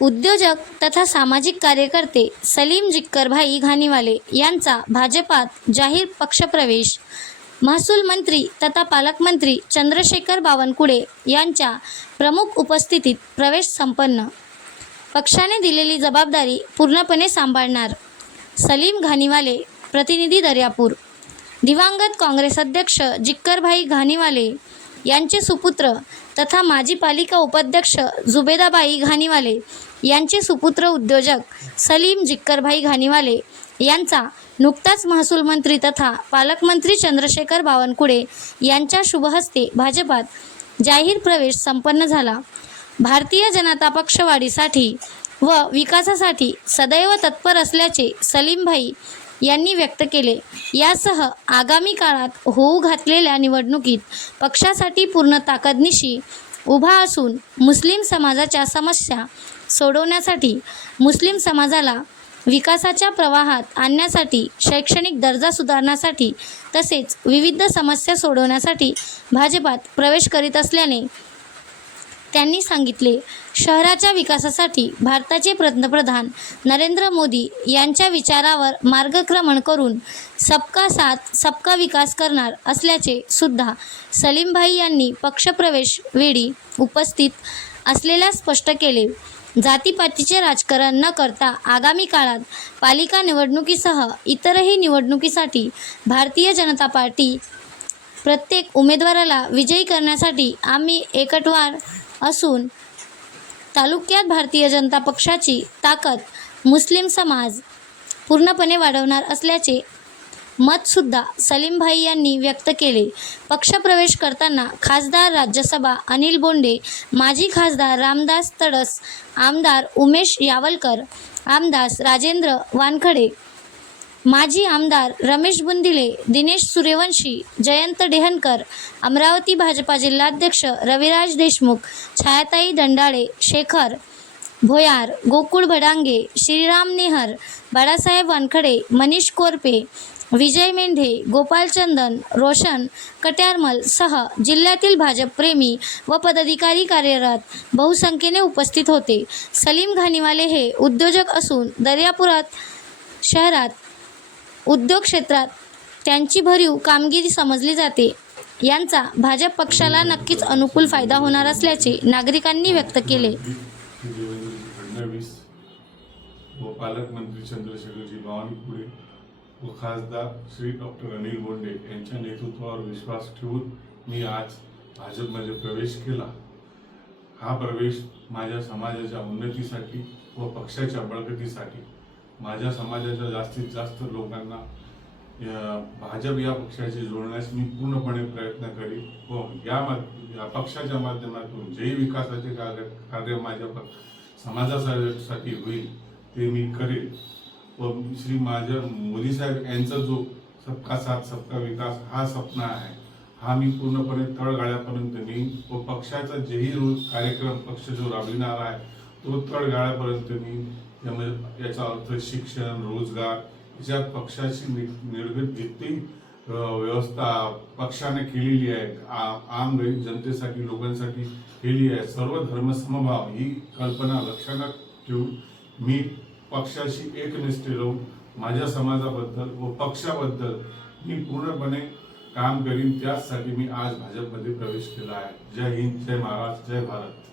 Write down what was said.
उद्योजक तथा सामाजिक कार्यकर्ते सलीम जिक्करभाई घाणीवाले यांचा भाजपात जाहीर पक्षप्रवेश. महसूल मंत्री तथा पालकमंत्री चंद्रशेखर बावनकुळे यांच्या प्रमुख उपस्थितीत प्रवेश संपन्न. पक्षाने दिलेली जबाबदारी पूर्णपणे सांभाळणार. सलीम घाणीवाले प्रतिनिधी दर्यापूर. दिवंगत काँग्रेस अध्यक्ष जिक्करभाई घाणीवाले यांचे सुपुत्र तथा माजी पालिका उपाध्यक्ष जुबेदाबाई घाणीवाले यांचे सुपुत्र उद्योजक सलीम जिक्करभाई घाणीवाले यांचा नुकताच महसूल मंत्री तथा पालकमंत्री चंद्रशेखर बावनकुळे यांच्या शुभहस्ते भाजपात जाहीर प्रवेश संपन्न झाला. भारतीय जनता पक्षवाढीसाठी व विकासासाठी सदैव तत्पर असल्याचे सलीमभाई यांनी व्यक्त केले. यासह आगामी काळात होऊ घातलेल्या निवडणुकीत पक्षासाठी पूर्ण ताकदनिशी उभा असून मुस्लिम समाजाच्या समस्या सोडवण्यासाठी मुस्लिम समाजाला विकासाच्या प्रवाहात आणण्यासाठी शैक्षणिक दर्जा सुधारण्यासाठी तसेच विविध समस्या सोडवण्यासाठी भाजपात प्रवेश करीत असल्याने त्यांनी सांगितले शहराच्या विकासासाठी भारताचे पंतप्रधान नरेंद्र मोदी यांच्या विचारावर मार्गक्रमण करून सबका साथ सबका विकास करणार असल्याचे सुद्धा सलीमभाई यांनी पक्षप्रवेश वेळी उपस्थित असलेल्या स्पष्ट केले. जातीपातीचे राजकारण न करता आगामी काळात पालिका निवडणुकीसह इतरही निवडणुकीसाठी भारतीय जनता पार्टी प्रत्येक उमेदवाराला विजयी करण्यासाठी आम्ही एकटवार असून तालुक्यात भारतीय जनता पक्षाची ताकद मुस्लिम समाज पूर्णपणे वाढवणार असल्याचे मतसुद्धा सलीमभाई यांनी व्यक्त केले. पक्षप्रवेश करताना खासदार राज्यसभा अनिल बोंडे माजी खासदार रामदास तडस आमदार उमेश यावलकर आमदार राजेंद्र वानखडे माजी आमदार रमेश बुंदिले दिनेश सूर्यवंशी जयंत डेहनकर अमरावती भाजपा जिल्हाध्यक्ष रविराज देशमुख छायाताई दंडाळे शेखर भोयार गोकुळ भडांगे श्रीराम नेहर बाळासाहेब वानखडे मनीष कोरपे विजय मेंढे गोपालचंदन रोशन कट्यारमल सह जिल्ह्यातील भाजपप्रेमी व पदाधिकारी कार्यरत बहुसंख्येने उपस्थित होते. सलीम घाणीवाले हे उद्योजक असून दर्यापुरात शहरात उद्योग क्षेत्रात त्यांची भरीव कामगिरी समजली जाते. यांचा भाजप पक्षाला नक्कीच अनुकूल फायदा होणार असल्याचे नागरिकांनी व्यक्त केले. फडणवीस व पालकमंत्री चंद्रशेखरजी बावनकुळे व खासदार श्री डॉक्टर अनिल बोंडे यांच्या नेतृत्वावर विश्वास ठेवून मी आज भाजपमध्ये प्रवेश केला. हा प्रवेश माझ्या समाजाच्या उन्नतीसाठी व पक्षाच्या बळकटीसाठी माझ्या समाजाच्या जास्तीत जास्त लोकांना या भाजप या पक्षाशी जोडण्यास मी पूर्णपणे प्रयत्न करीन. व या मा- या पक्षाच्या माध्यमातून जे विकासाचे कार्य कार्य माझ्या प- समाजासाठी होईल ते मी करेन. व श्री माझ्या मोदी साहेब यांचा जो सबका साथ सबका विकास हा सपना आहे हा मी पूर्णपणे तळगाळ्यापर्यंत नेईन. व पक्षाचा जेही रोज कार्यक्रम पक्ष जो राबविणार आहे तो तळगाळ्यापर्यंत मी याचा अर्थ शिक्षण रोजगार ज्या पक्षाशी नि- जितकी व्यवस्था पक्षाने केलेली आहे. आम गरीब जनतेसाठी लोकांसाठी केली आहे. सर्व धर्म समभाव ही कल्पना लक्षात ठेवून मी पक्षाशी एकनिष्ठ राहून माझ्या समाजाबद्दल व पक्षाबद्दल मी पूर्णपणे काम करीन. त्याचसाठी मी आज भाजपमध्ये प्रवेश केला आहे. जय हिंद जय महाराज जय भारत.